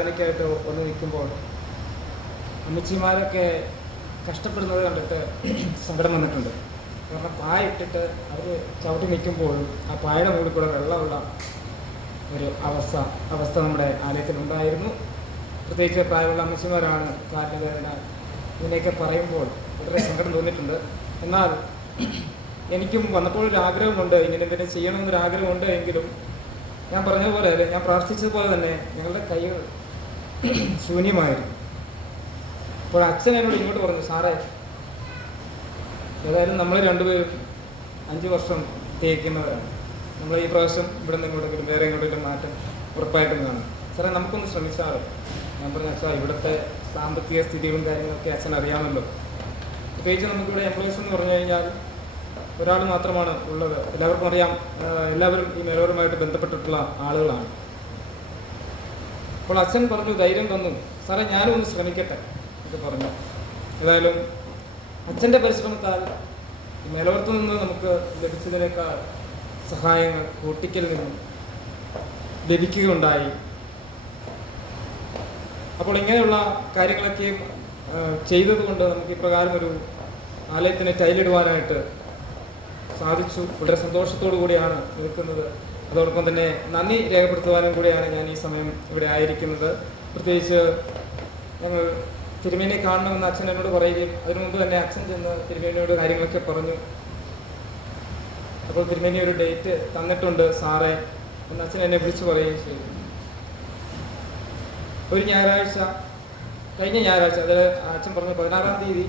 ായിട്ട് വന്ന് നിൽക്കുമ്പോൾ അമ്മച്ചിമാരൊക്കെ കഷ്ടപ്പെടുന്നത് കണ്ടിട്ട് സങ്കടം വന്നിട്ടുണ്ട്. കാരണം പായ ഇട്ടിട്ട് അവർ ചവിട്ടി നിൽക്കുമ്പോഴും ആ പായയുടെ മുകളിൽ കൂടെ വെള്ളമുള്ള ഒരു അവസ്ഥ നമ്മുടെ ആലയത്തിലുണ്ടായിരുന്നു. പ്രത്യേകിച്ച് പ്രായമുള്ള അമ്മച്ചിമാരാണ് കാലിന് വേദന ഇതിനെയൊക്കെ പറയുമ്പോൾ വളരെ സങ്കടം തോന്നിയിട്ടുണ്ട്. എന്നാൽ എനിക്കും വന്നപ്പോൾ ഒരു ആഗ്രഹമുണ്ട്, ഇങ്ങനെ എന്തിനെ ചെയ്യണമെന്നൊരാഗ്രഹമുണ്ട്. എങ്കിലും ഞാൻ പറഞ്ഞതുപോലെ അല്ലെ, ഞാൻ പ്രാർത്ഥിച്ചതുപോലെ തന്നെ ഞങ്ങളുടെ കൈകൾ ശൂന്യമായിരുന്നു. അപ്പോൾ അച്ഛൻ എന്നോട് ഇങ്ങോട്ട് പറഞ്ഞു, സാറേ ഏതായാലും നമ്മൾ രണ്ടുപേരും 5 വർഷം തേക്കുന്നവരാണ്. നമ്മൾ ഈ പ്രാവശ്യം ഇവിടെ നിന്ന് ഇങ്ങോട്ടെങ്കിലും വേറെ എങ്ങോട്ടെങ്കിലും മാറ്റം ഉറപ്പായിട്ടും കാണും. സാറേ നമുക്കൊന്ന് ശ്രമിച്ചാലോ? ഞാൻ പറഞ്ഞു, അച്ഛാ ഇവിടുത്തെ സാമ്പത്തിക സ്ഥിതികളും കാര്യങ്ങളൊക്കെ അച്ഛൻ അറിയാമല്ലോ. പ്രത്യേകിച്ച് നമുക്കിവിടെ എംപ്ലോയീസ് എന്ന് പറഞ്ഞു കഴിഞ്ഞാൽ ഒരാൾ മാത്രമാണ് ഉള്ളത്. എല്ലാവർക്കും അറിയാം, എല്ലാവരും ഈ മേലോരുമായിട്ട് ബന്ധപ്പെട്ടിട്ടുള്ള ആളുകളാണ്. അപ്പോൾ അച്ഛൻ പറഞ്ഞു, ധൈര്യം തന്നു, സാറേ ഞാനും ഒന്ന് ശ്രമിക്കട്ടെ എന്ന് പറഞ്ഞു. ഏതായാലും അച്ഛൻ്റെ പരിശ്രമത്താൽ ഈ മേലോരത്തു നിന്ന് നമുക്ക് ലഭിച്ചതിനേക്കാൾ സഹായങ്ങൾ കൂട്ടിക്കൽ നിന്നും ലഭിക്കുകയുണ്ടായി. അപ്പോൾ ഇങ്ങനെയുള്ള കാര്യങ്ങളൊക്കെ ചെയ്തതുകൊണ്ട് നമുക്ക് ഇപ്രകാരം ഒരു ആലയത്തിന് ടൈലിടുവാനായിട്ട് സാധിച്ചു. വളരെ സന്തോഷത്തോടു കൂടിയാണ് നിൽക്കുന്നത്. അതോടൊപ്പം തന്നെ നന്ദി രേഖപ്പെടുത്തുവാനും കൂടിയാണ് ഞാൻ ഈ സമയം ഇവിടെ ആയിരിക്കുന്നത്. പ്രത്യേകിച്ച് ഞങ്ങൾ തിരുമേനിയെ കാണണമെന്ന് അച്ഛൻ എന്നോട് പറയുകയും അതിനു മുമ്പ് തന്നെ അച്ഛൻ ചെന്ന് തിരുമേനിയോട് കാര്യങ്ങളൊക്കെ പറഞ്ഞു. അപ്പോൾ തിരുമേനി ഒരു ഡേറ്റ് തന്നിട്ടുണ്ട് സാറേ എന്ന് അച്ഛൻ എന്നെ വിളിച്ചു പറയുകയും ചെയ്തു. ഒരു ഞായറാഴ്ച, കഴിഞ്ഞ ഞായറാഴ്ച, അതായത് അച്ഛൻ പറഞ്ഞു 16-ാം തീയതി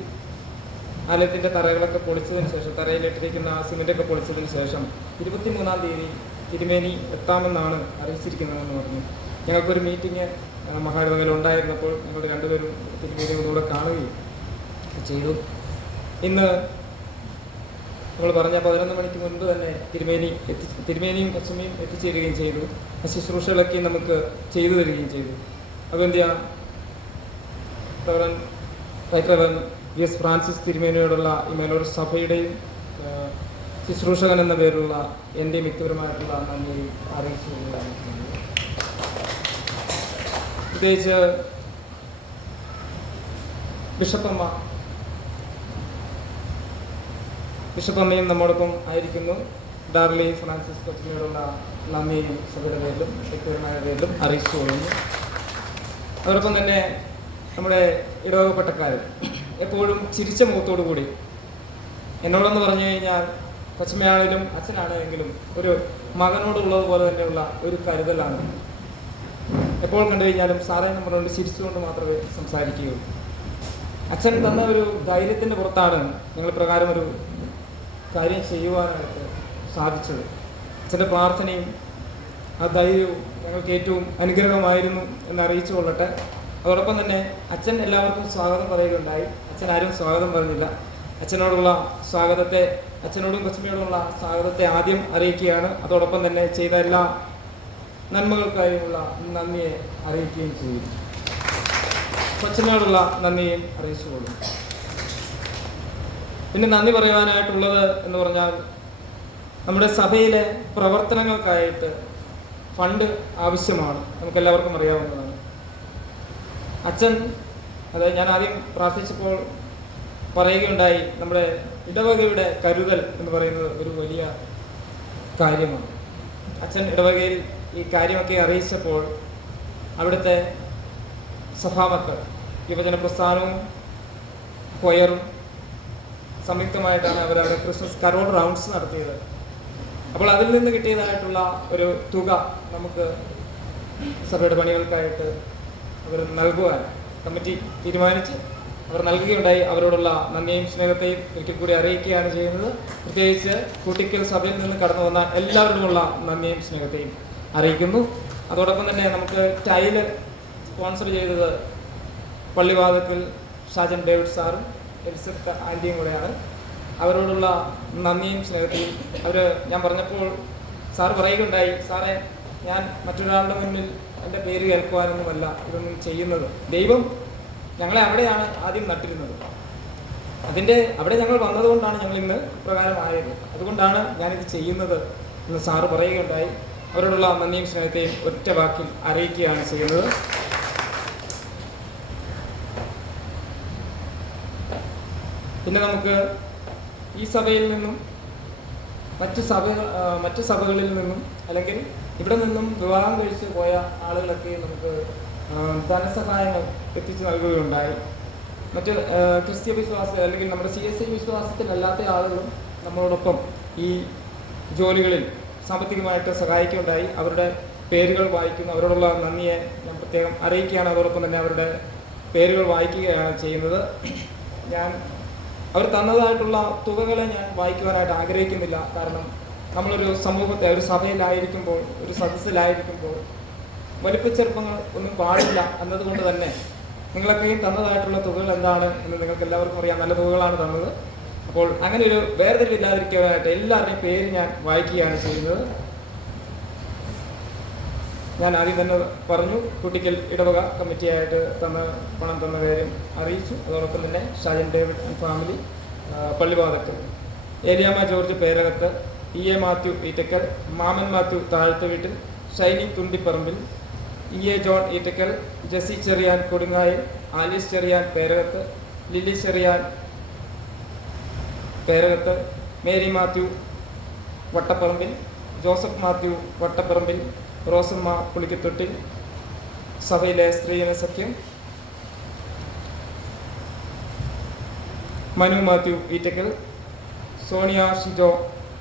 ആലയത്തിൻ്റെ തറകളൊക്കെ പൊളിച്ചതിന് ശേഷം, തറയിലിട്ടിരിക്കുന്ന സിമെൻ്റൊക്കെ പൊളിച്ചതിന് ശേഷം 23-ാം തീയതി തിരുമേനി എത്താമെന്നാണ് അറിയിച്ചിരിക്കുന്നതെന്ന് പറഞ്ഞു. ഞങ്ങൾക്കൊരു മീറ്റിംഗ് മഹാരാജയിൽ ഉണ്ടായിരുന്നപ്പോൾ ഞങ്ങൾ രണ്ടുപേരും തിരുമേനിയോടുകൂടെ കാണുകയും ചെയ്തു. ഇന്ന് നമ്മൾ പറഞ്ഞ 11 മണിക്ക് മുൻപ് തന്നെ തിരുമേനിയും അച്ഛമ്മയും എത്തിച്ചേരുകയും ചെയ്തു. ആ ശുശ്രൂഷകളൊക്കെ നമുക്ക് ചെയ്തു തരികയും ചെയ്തു. അതെന്തിയാ റൈറ്റർ വി.എസ്. ഫ്രാൻസിസ് തിരുമേനിയോടുള്ള ഈ മേലോർ സഭയുടെയും ശുശ്രൂഷകൻ എന്ന പേരിലുള്ള എൻ്റെയും വ്യക്തിപരമായിട്ടുള്ള നന്ദി അറിയിച്ചു കൊള്ളുകയാണ്. പ്രത്യേകിച്ച് ബിഷപ്പമ്മയും നമ്മോടൊപ്പം ആയിരിക്കുന്നു. ഡാർലി ഫ്രാൻസിസ് കൊച്ചിനോടുള്ള നന്ദിയും സഭയുടെ പേരിലും വ്യക്തിപരമായ പേരിലും അറിയിച്ചു കൊള്ളുന്നു. അതോടൊപ്പം തന്നെ നമ്മുടെ ഇടവകപ്പെട്ടക്കാർ എപ്പോഴും ചിരിച്ച മുഖത്തോടു കൂടി എന്നോടെന്ന് പറഞ്ഞു കഴിഞ്ഞാൽ കൊച്ചമ്മയാണെങ്കിലും അച്ഛനാണെങ്കിലും ഒരു മകനോടുള്ളത് പോലെ തന്നെയുള്ള ഒരു കരുതലാണ്. എപ്പോൾ കണ്ടു കഴിഞ്ഞാലും സാറേ നമ്മളോട് ചിരിച്ചുകൊണ്ട് മാത്രമേ സംസാരിക്കുകയുള്ളൂ. അച്ഛൻ തന്ന ഒരു ധൈര്യത്തിൻ്റെ പുറത്താണ് ഞങ്ങൾ പ്രകാരം ഒരു കാര്യം ചെയ്യുവാനായിട്ട് സാധിച്ചത്. അച്ഛൻ്റെ പ്രാർത്ഥനയും ആ ധൈര്യവും ഞങ്ങൾക്ക് ഏറ്റവും അനുഗ്രഹമായിരുന്നു എന്നറിയിച്ചു കൊള്ളട്ടെ. അതോടൊപ്പം തന്നെ അച്ഛൻ എല്ലാവർക്കും സ്വാഗതം പറയുകയുണ്ടായി. അച്ഛൻ ആരും സ്വാഗതം പറഞ്ഞില്ല. അച്ഛനോടുള്ള സ്വാഗതത്തെ, അച്ഛനോടും കൊച്ചമ്മയോടുമുള്ള സ്വാഗതത്തെ ആദ്യം അറിയിക്കുകയാണ്. അതോടൊപ്പം തന്നെ ചെയ്ത എല്ലാ നന്മകൾക്കായുള്ള നന്ദിയെ അറിയിക്കുകയും ചെയ്തു. കൊച്ചമ്മയോടുള്ള നന്ദിയും അറിയിച്ചുകൊള്ളും. പിന്നെ നന്ദി പറയുവാനായിട്ടുള്ളത് എന്ന് പറഞ്ഞാൽ നമ്മുടെ സഭയിലെ പ്രവർത്തനങ്ങൾക്കായിട്ട് ഫണ്ട് ആവശ്യമാണ്. നമുക്കെല്ലാവർക്കും അറിയാവുന്നതാണ്. അച്ഛൻ, അതായത് ഞാൻ ആദ്യം പ്രാർത്ഥിച്ചപ്പോൾ പറയുകയുണ്ടായി, നമ്മുടെ ഇടവകയുടെ കരുതൽ എന്ന് പറയുന്നത് ഒരു വലിയ കാര്യമാണ്. അച്ഛൻ ഇടവകയിൽ ഈ കാര്യമൊക്കെ അറിയിച്ചപ്പോൾ അവിടുത്തെ സഭാമക്കൾ, യുവജന പ്രസ്ഥാനവും കൊയറും സംയുക്തമായിട്ടാണ് അവരവിടെ ക്രിസ്മസ് കരോൾ റൗണ്ട്സ് നടത്തിയത്. അപ്പോൾ അതിൽ നിന്ന് കിട്ടിയതായിട്ടുള്ള ഒരു തുക നമുക്ക് സഭയുടെ പണികൾക്കായിട്ട് അവർ നൽകുവാൻ കമ്മിറ്റി തീരുമാനിച്ച് അവർ നൽകുകയുണ്ടായി. അവരോടുള്ള നന്ദിയും സ്നേഹത്തെയും ഒരിക്കൽ കൂടി അറിയിക്കുകയാണ് ചെയ്യുന്നത്. പ്രത്യേകിച്ച് കൂട്ടിക്കൽ സഭയിൽ നിന്ന് കടന്നു വന്ന എല്ലാവരോടുമുള്ള നന്ദിയും സ്നേഹത്തെയും അറിയിക്കുന്നു. അതോടൊപ്പം തന്നെ നമുക്ക് ടൈല് സ്പോൺസർ ചെയ്തത് പള്ളിവാതിൽക്കൽ ഷാജൻ ഡേവിഡ് സാറും എലിസബത്ത് ആൻറ്റിയും കൂടെയാണ്. അവരോടുള്ള നന്ദിയും സ്നേഹത്തെയും ഞാൻ പറഞ്ഞപ്പോൾ സാറ് പറയുകയുണ്ടായി, സാറേ ഞാൻ മറ്റൊരാളുടെ മുന്നിൽ എൻ്റെ പേര് കേൾക്കുവാനൊന്നുമല്ല ഇതൊന്നും ചെയ്യുന്നത്. ദൈവം ഞങ്ങളെ അവിടെയാണ് ആദ്യം നട്ടിരുന്നത്. അവിടെ ഞങ്ങൾ വന്നതുകൊണ്ടാണ് ഞങ്ങൾ ഇന്ന് പ്രകാരമായത്. അതുകൊണ്ടാണ് ഞാനിത് ചെയ്യുന്നത് എന്ന് സാറ് പറയുകയുണ്ടായി. അവരോടുള്ള നന്ദിയും സ്നേഹത്തെയും ഒറ്റ വാക്കിൽ അറിയിക്കുകയാണ് ചെയ്യുന്നത്. പിന്നെ നമുക്ക് ഈ സഭയിൽ നിന്നും മറ്റ് സഭകളിൽ നിന്നും അല്ലെങ്കിൽ ഇവിടെ നിന്നും വിവാഹം കഴിച്ച് പോയ ആളുകളൊക്കെ നമുക്ക് ധനസഹായങ്ങൾ എത്തിച്ചു നൽകുകയുണ്ടായി. മറ്റ് ക്രിസ്ത്യ വിശ്വാസത്തിൽ അല്ലെങ്കിൽ നമ്മുടെ CSI വിശ്വാസത്തിലല്ലാത്ത ആളുകളും നമ്മളോടൊപ്പം ഈ ജോലികളിൽ സാമ്പത്തികമായിട്ട് സഹായിക്കുകയുണ്ടായി. അവരുടെ പേരുകൾ വായിക്കുന്നു. അവരോടുള്ള നന്ദിയെ ഞാൻ പ്രത്യേകം അറിയിക്കുകയാണ്. അതോടൊപ്പം തന്നെ അവരുടെ പേരുകൾ വായിക്കുകയാണ് ചെയ്യുന്നത്. ഞാൻ അവർ തന്നതായിട്ടുള്ള തുകകളെ ഞാൻ വായിക്കുവാനായിട്ട് ആഗ്രഹിക്കുന്നില്ല. കാരണം നമ്മളൊരു സമൂഹത്തെ, ഒരു സഭയിലായിരിക്കുമ്പോൾ, ഒരു സദസ്സിലായിരിക്കുമ്പോൾ വലിപ്പച്ചെറുപ്പങ്ങൾ ഒന്നും പാടില്ല എന്നതുകൊണ്ട് തന്നെ നിങ്ങളൊക്കെയും തന്നതായിട്ടുള്ള തുകകൾ എന്താണ് എന്ന് നിങ്ങൾക്ക് എല്ലാവർക്കും അറിയാം. നല്ല തുകകളാണ് തന്നത്. അപ്പോൾ അങ്ങനെ ഒരു വേർതിരിവില്ലാതിരിക്കാനായിട്ട് എല്ലാവരുടെയും പേര് ഞാൻ വായിക്കുകയാണ് ചെയ്യുന്നത്. ഞാൻ ആദ്യം തന്നെ പറഞ്ഞു, കുട്ടിക്കൽ ഇടവക കമ്മിറ്റിയായിട്ട് പണം തന്ന കാര്യം അറിയിച്ചു. അതോടൊപ്പം തന്നെ Shajan David and family Pallivathakkal, Eliyamma George Perakath, EA Mathew Eettackal, Maman Mathew താഴത്തെ വീട്ടിൽ, Shiny Thundiparambil, EA John Eettackal, Jessy Cherian Kodungayil, Alice Cherian Perakath, Lilly Cherian Perakath, Mary Mathew Vattaparambil, Joseph Mathew Vattaparambil, Rosamma Pulikkathottil, സഭയിലെ സ്ത്രീജന സഖ്യം, Manu Mathew Eettackal, Sonia Shijo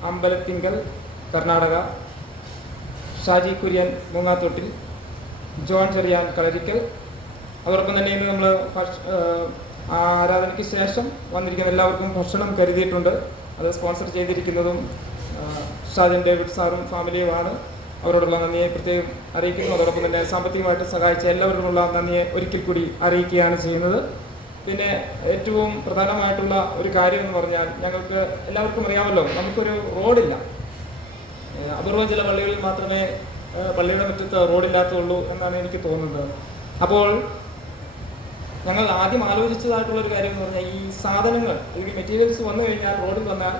Ambalathinkal Karnataka, Shaji Kurian Moongathottil, John Cherian Kalarickal. അതോടൊപ്പം തന്നെ ഇന്ന് നമ്മൾ ആരാധനയ്ക്ക് ശേഷം വന്നിരിക്കുന്ന എല്ലാവർക്കും ഭക്ഷണം കരുതിയിട്ടുണ്ട്. അത് സ്പോൺസർ ചെയ്തിരിക്കുന്നതും ഷാജൻ ഡേവിഡ് സാറും ഫാമിലിയുമാണ്. അവരോടുള്ള നന്ദിയെ പ്രത്യേകം അറിയിക്കുന്നു. അതോടൊപ്പം തന്നെ സാമ്പത്തികമായിട്ട് സഹായിച്ച എല്ലാവരോടുമുള്ള നന്ദിയെ ഒരിക്കൽ കൂടി അറിയിക്കുകയാണ് ചെയ്യുന്നത്. പിന്നെ ഏറ്റവും പ്രധാനമായിട്ടുള്ള ഒരു കാര്യം എന്ന് പറഞ്ഞാൽ, ഞങ്ങൾക്ക് എല്ലാവർക്കും അറിയാമല്ലോ, നമുക്കൊരു റോഡില്ല. അപൂർവം ചില പള്ളികളിൽ മാത്രമേ പള്ളിയുടെ മുറ്റത്ത് റോഡില്ലാത്തുള്ളൂ എന്നാണ് എനിക്ക് തോന്നുന്നത്. അപ്പോൾ ഞങ്ങൾ ആദ്യം ആലോചിച്ചതായിട്ടുള്ളൊരു കാര്യം എന്ന് പറഞ്ഞാൽ, ഈ സാധനങ്ങൾ അല്ലെങ്കിൽ മെറ്റീരിയൽസ് വന്നു കഴിഞ്ഞാൽ, റോഡിൽ വന്നാൽ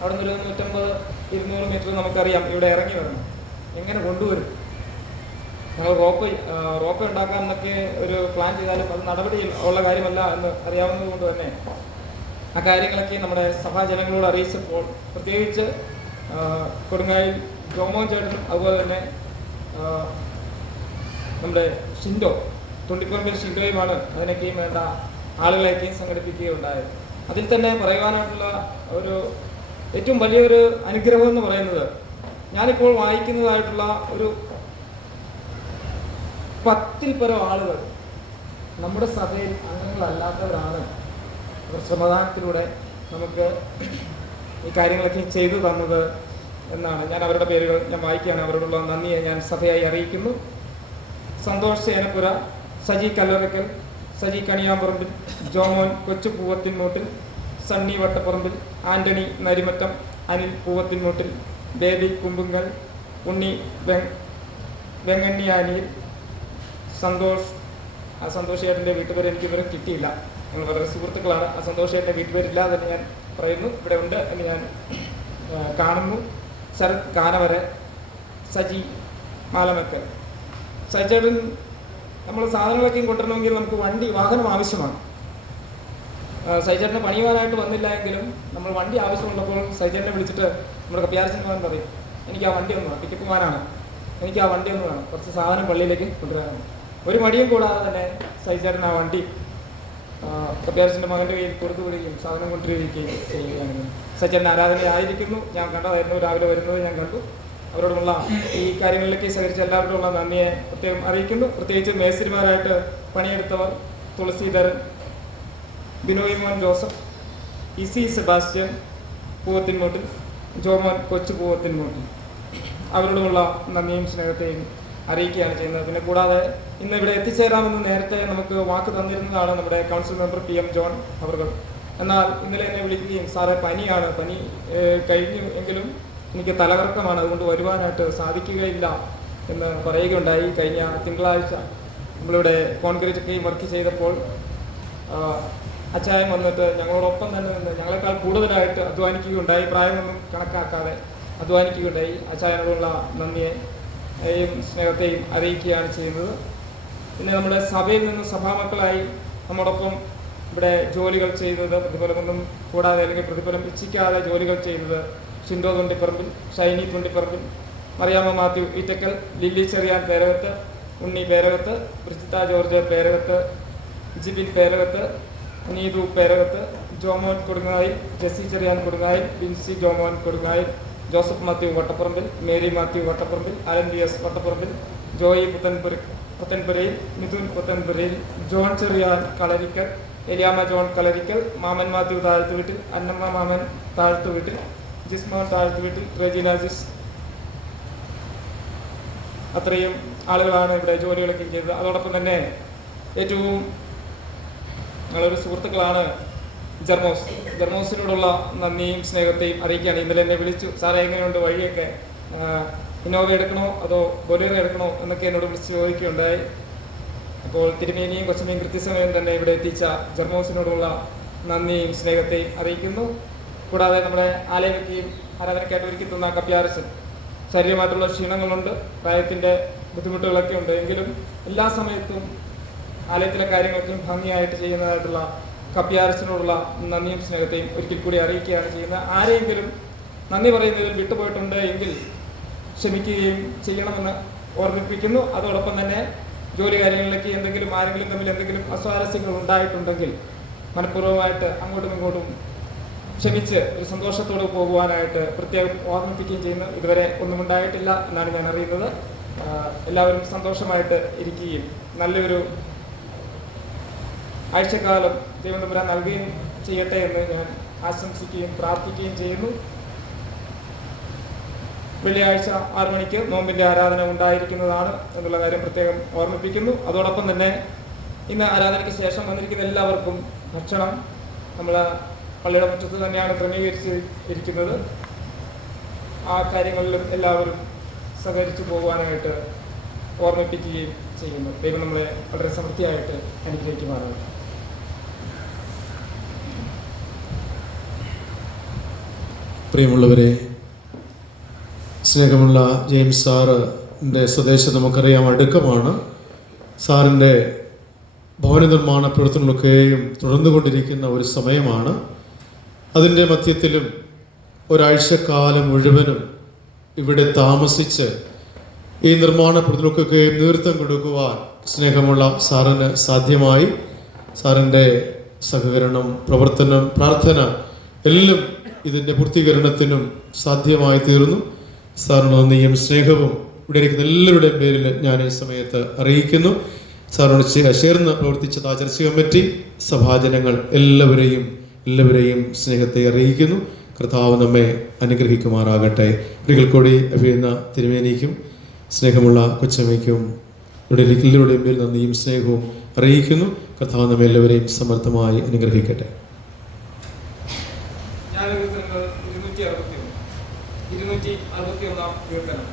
അവിടെ നിന്നൊരു 150-200 മീറ്റർ നമുക്കറിയാം ഇവിടെ ഇറങ്ങി വരണം. എങ്ങനെ കൊണ്ടുവരും? ഞങ്ങൾ റോപ്പ് ഉണ്ടാക്കാൻ എന്നൊക്കെ ഒരു പ്ലാൻ ചെയ്താലും അത് നടപടിയിൽ ഉള്ള കാര്യമല്ല എന്ന് അറിയാവുന്നത് കൊണ്ട് തന്നെ ആ കാര്യങ്ങളൊക്കെ നമ്മുടെ സഭാജനങ്ങളോട് അറിയിച്ചപ്പോൾ, പ്രത്യേകിച്ച് കൊടുങ്ങായിൽ ജോമോൻ ചേട്ടനും അതുപോലെ തന്നെ നമ്മുടെ ഷിൻഡോ തുണ്ടിപ്പറമ്പിൽ ഷിൻഡോയുമാണ് അതിനൊക്കെയും വേണ്ട ആളുകളെയൊക്കെയും സംഘടിപ്പിക്കുകയുണ്ടായത്. അതിൽ തന്നെ പറയുവാനായിട്ടുള്ള ഒരു ഏറ്റവും വലിയൊരു അനുഗ്രഹം എന്ന് പറയുന്നത്, ഞാനിപ്പോൾ വായിക്കുന്നതായിട്ടുള്ള ഒരു 10-ൽ പരം ആളുകൾ നമ്മുടെ സഭയിൽ അംഗങ്ങളല്ലാത്തവരാണ്. അവർ ശ്രമദാനത്തിലൂടെ നമുക്ക് ഈ കാര്യങ്ങളൊക്കെ ചെയ്തു തന്നത് എന്നാണ്. ഞാൻ അവരുടെ പേരുകൾ ഞാൻ വായിക്കുകയാണ്. അവരോടുള്ള നന്ദിയെ ഞാൻ സഭയായി അറിയിക്കുന്നു. സന്തോഷ് സേനപ്പുര, സജി കല്ലറക്കൽ, സജി കണിയാമ്പറമ്പിൽ, ജോമോൻ കൊച്ചു പൂവത്തിൻമൂട്ടിൽ, സണ്ണി വട്ടപ്പറമ്പിൽ, ആൻ്റണി നരിമറ്റം, അനിൽ പൂവത്തിൻമൂട്ടിൽ, ബേബി കുമ്പുങ്കൽ, ഉണ്ണി വെങ്ങണ്ണിയാനിയിൽ, സന്തോഷ് ചേട്ടൻ്റെ വീട്ടുപേര് എനിക്ക് ഇവരെ കിട്ടിയില്ല. ഞങ്ങൾ വളരെ സുഹൃത്തുക്കളാണ്. ആ സന്തോഷ് ചേട്ടൻ്റെ വീട്ടുപേരില്ലാതെ തന്നെ ഞാൻ പറയുന്നു, ഇവിടെ ഉണ്ട് എന്ന് ഞാൻ കാണുന്നു. ശരത് കാനവര, സജി മാലമക്കൽ. സജിച്ചേട്ടൻ, നമ്മൾ സാധനങ്ങളൊക്കെയും കൊണ്ടുവരണമെങ്കിൽ നമുക്ക് വാഹനം ആവശ്യമാണ്. സജിച്ചേട്ടനെ പണിയുവാനായിട്ട് വന്നില്ല എങ്കിലും നമ്മൾ വണ്ടി ആവശ്യമുള്ളപ്പോൾ സജിച്ചേട്ടനെ വിളിച്ചിട്ട് നമ്മുടെ കപ്പ്യാർച്ചൻ പോകാൻ പറയും, എനിക്ക് ആ വണ്ടി ഒന്ന് വേണം, പിക്കപ്പ് പോകാനാണ്, എനിക്ക് ആ വണ്ടി ഒന്ന് വേണം, കുറച്ച് സാധനം പള്ളിയിലേക്ക് കൊണ്ടുവരാനാണ്. ഒരു മടിയും കൂടാതെ തന്നെ സജിച്ചേട്ടൻ ആ വണ്ടി കപ്പ്യാർച്ചൻ്റെ മകൻ്റെ കയ്യിൽ കൊടുത്തുവിടുകയും സാധനം കൊണ്ടുവരികയും ചെയ്യുകയാണ്. സജിച്ചേട്ടൻ ആരാധനയായിരിക്കുന്നു. ഞാൻ കണ്ടതായിരുന്നു, രാവിലെ വരുന്നത് ഞാൻ കണ്ടു. അവരോടുള്ള ഈ കാര്യങ്ങളിലേക്ക് സഹകരിച്ച എല്ലാവരോടുള്ള നന്ദിയെ പ്രത്യേകം അറിയിക്കുന്നു. പ്രത്യേകിച്ച് മേസ്തിരിമാരായിട്ട് പണിയെടുത്തവർ തുളസീധരൻ, ബിനോയ് മോൻ ജോസഫ്, ഇസി സെബാസ്റ്റ്യൻ പൂവത്തിൻമൂട്ടിൽ, ജോമോൻ കൊച്ചു പൂവത്തിൻമൂട്ടിൽ, അവരോടുമുള്ള നന്ദിയും സ്നേഹത്തെയും അറിയിക്കുകയാണ് ചെയ്യുന്നത്. പിന്നെ കൂടാതെ ഇന്ന് ഇവിടെ എത്തിച്ചേരാമെന്ന് നേരത്തെ നമുക്ക് വാക്ക് തന്നിരുന്നതാണ് നമ്മുടെ കൗൺസിൽ മെമ്പർ PM ജോൺ അവർ. എന്നാൽ ഇന്നലെ എന്നെ വിളിക്കുകയും, സാറേ പനിയാണ്, പനി കഴിഞ്ഞു എങ്കിലും എനിക്ക് തലകറക്കമാണ്, അതുകൊണ്ട് വരുവാനായിട്ട് സാധിക്കുകയില്ല എന്ന് പറയുകയുണ്ടായി. കഴിഞ്ഞ തിങ്കളാഴ്ച നമ്മളിവിടെ കോൺക്രീറ്റ് ഒക്കെ വർക്ക് ചെയ്തപ്പോൾ അച്ചായൻ വന്നിട്ട് ഞങ്ങളോടൊപ്പം തന്നെ നിന്ന് ഞങ്ങളെക്കാൾ കൂടുതലായിട്ട് അധ്വാനിക്കുകയുണ്ടായി. പ്രായമൊന്നും കണക്കാക്കാതെ അധ്വാനിക്കുകയുണ്ടായി. അച്ചായനോടുള്ള നന്ദിയെയും സ്നേഹത്തെയും അറിയിക്കുകയാണ് ചെയ്യുന്നത്. പിന്നെ നമ്മുടെ സഭയിൽ നിന്ന് സഭാമക്കളായി നമ്മോടൊപ്പം ഇവിടെ ജോലികൾ ചെയ്തത് പ്രതിഫലമൊന്നും കൂടാതെ അല്ലെങ്കിൽ പ്രതിഫലം ഇച്ഛിക്കാതെ ജോലികൾ ചെയ്തത് Shindo Thundiparambil, Shiny Thundiparambil, Mariamma Mathew Eettackal, Lilly Cherian Perakath, Unni Perakath, Brigitta George Perakath, Jibin Perakath, Neethu Perakath, Jomon Kodungayil, Jessy Cherian Kodungayil, Binsy Jomon Kodungayil, Joseph Mathew Vattaparambil, Mary Mathew Vattaparambil, Alan V S Vattaparambil, Joy Puthenpurayil, Midhun Puthenpurayil, John Cherian Kalarickal, Eliyamma John Kalarickal, Maman Mathew താഴ്ത്തുവീട്ടിൽ, Annamma മാമൻ താഴ്ത്തുവീട്ടിൽ, ജിസ്മോൻ താഴ്ത്തുവീട്ടിൽ, റെജിന ജിസ്. അത്രയും ആളുകളാണ് ഇവിടെ ജോലികളൊക്കെ ചെയ്തത്. അതോടൊപ്പം തന്നെ ഏറ്റവും ഞങ്ങളൊരു സുഹൃത്തുക്കളാണ് ജർമോസിനോടുള്ള നന്ദിയും സ്നേഹത്തെയും അറിയിക്കുകയാണ്. ഇന്നലെ എന്നെ വിളിച്ചു, സാറേ എങ്ങനെയുണ്ട് വഴിയൊക്കെ, ഇന്നോവ എടുക്കണോ അതോ ബൊലേറോ എടുക്കണോ എന്നൊക്കെ എന്നോട് വിളിച്ച് ചോദിക്കുകയുണ്ടായി. അപ്പോൾ തിരുമേനിയും കൊച്ചമ്മയും കൃത്യസമയം തന്നെ ഇവിടെ എത്തിച്ച ജർമോസിനോടുള്ള നന്ദിയും സ്നേഹത്തെയും അറിയിക്കുന്നു. കൂടാതെ നമ്മുടെ ആലയവയ്ക്കും ആരാധനയ്ക്കായിട്ട് ഒരുക്കി തന്ന കപ്പ്യാരച്ചൻ, ശരീരമായിട്ടുള്ള ക്ഷീണങ്ങളുണ്ട്, പ്രായത്തിൻ്റെ ബുദ്ധിമുട്ടുകളൊക്കെ ഉണ്ട്, എങ്കിലും എല്ലാ സമയത്തും ആലയത്തിലെ കാര്യങ്ങൾക്കും ഭംഗിയായിട്ട് ചെയ്യുന്നതായിട്ടുള്ള കപ്പ്യാരച്ചനോടുള്ള നന്ദിയും സ്നേഹത്തെയും ഒരിക്കൽ കൂടി അറിയിക്കുകയാണ് ചെയ്യുന്നത്. ആരെയെങ്കിലും നന്ദി പറയുന്നതിൽ വിട്ടുപോയിട്ടുണ്ട് എങ്കിൽ ക്ഷമിക്കുകയും ചെയ്യണമെന്ന് ഓർമ്മിപ്പിക്കുന്നു. അതോടൊപ്പം തന്നെ ജോലി കാര്യങ്ങളിലേക്ക് ആരെങ്കിലും തമ്മിൽ എന്തെങ്കിലും അസ്വാരസ്യങ്ങൾ ഉണ്ടായിട്ടുണ്ടെങ്കിൽ മനഃപൂർവ്വമായിട്ട് അങ്ങോട്ടും ഇങ്ങോട്ടും ക്ഷമിച്ച് ഒരു സന്തോഷത്തോടെ പോകുവാനായിട്ട് പ്രത്യേകം ഓർമ്മിപ്പിക്കുകയും ചെയ്യുന്നു. ഇതുവരെ ഒന്നും ഉണ്ടായിട്ടില്ല എന്നാണ് ഞാൻ അറിയുന്നത്. എല്ലാവരും സന്തോഷമായിട്ട് ഇരിക്കുകയും നല്ലൊരു ആഴ്ചക്കാലം ദൈവം തമ്പുരാൻ നൽകുകയും ചെയ്യട്ടെ എന്ന് ഞാൻ ആശംസിക്കുകയും പ്രാർത്ഥിക്കുകയും ചെയ്യുന്നു. വെള്ളിയാഴ്ച 6 മണിക്ക് നോമ്പിൻ്റെ ആരാധന ഉണ്ടായിരിക്കുന്നതാണ് എന്നുള്ള കാര്യം പ്രത്യേകം ഓർമ്മിപ്പിക്കുന്നു. അതോടൊപ്പം തന്നെ ഇന്ന് ആരാധനയ്ക്ക് ശേഷം വന്നിരിക്കുന്ന എല്ലാവർക്കും ഭക്ഷണം നമ്മൾ പള്ളിയുടെ മുറ്റത്ത് തന്നെയാണ് ക്രമീകരിച്ചിരിക്കുന്നത്. ആ കാര്യങ്ങളിലും എല്ലാവരും സഹകരിച്ചു പോകുവാനായിട്ട് ഓർമ്മിപ്പിക്കുകയും ചെയ്യുന്നു. ദൈവം നമ്മളെ വളരെ സമൃദ്ധിയായിട്ട് അനുഗ്രഹിക്കുമാറാണ്. പ്രിയമുള്ളവരെ, സ്നേഹമുള്ള ജെയിംസ് സാറിൻ്റെ സ്വദേശം നമുക്കറിയാം അടുക്കമാണ്. സാറിൻ്റെ ഭവന നിർമ്മാണ പ്രവർത്തനങ്ങളൊക്കെയും തുടർന്നുകൊണ്ടിരിക്കുന്ന ഒരു സമയമാണ്. അതിൻ്റെ മധ്യത്തിലും ഒരാഴ്ചക്കാലം മുഴുവനും ഇവിടെ താമസിച്ച് ഈ നിർമ്മാണ പ്രവർത്തനങ്ങൾക്കൊക്കെയും നേതൃത്വം കൊടുക്കുവാൻ സ്നേഹമുള്ള സാറിന് സാധ്യമായി. സാറിൻ്റെ സഹകരണം, പ്രവർത്തനം, പ്രാർത്ഥന എല്ലാം ഇതിൻ്റെ പൂർത്തീകരണത്തിനും സാധ്യമായി തീർന്നു. സാറിന് നന്ദിയും സ്നേഹവും ഇവിടെ ഇരിക്കുന്ന എല്ലാവരുടെയും പേരിൽ ഞാൻ ഈ സമയത്ത് അറിയിക്കുന്നു. സാറിനോട് ചേർന്ന് പ്രവർത്തിച്ച ചർച്ച കമ്മിറ്റി, സഭാജനങ്ങൾ എല്ലാവരെയും സ്നേഹത്തെ അറിയിക്കുന്നു. കർത്താവ് നമ്മെ അനുഗ്രഹിക്കുമാറാകട്ടെ. ഒരിക്കൽ കൂടി അഭിയുന്ന തിരുമേനിക്കും സ്നേഹമുള്ള കൊച്ചമ്മയ്ക്കും ഇവിടെ എല്ലാവരുടെയും പേരിൽ നന്ദിയും സ്നേഹവും അറിയിക്കുന്നു. കർത്താവ് നമ്മെ എല്ലാവരെയും സമർത്ഥമായി അനുഗ്രഹിക്കട്ടെ. 261 കീർത്തനം.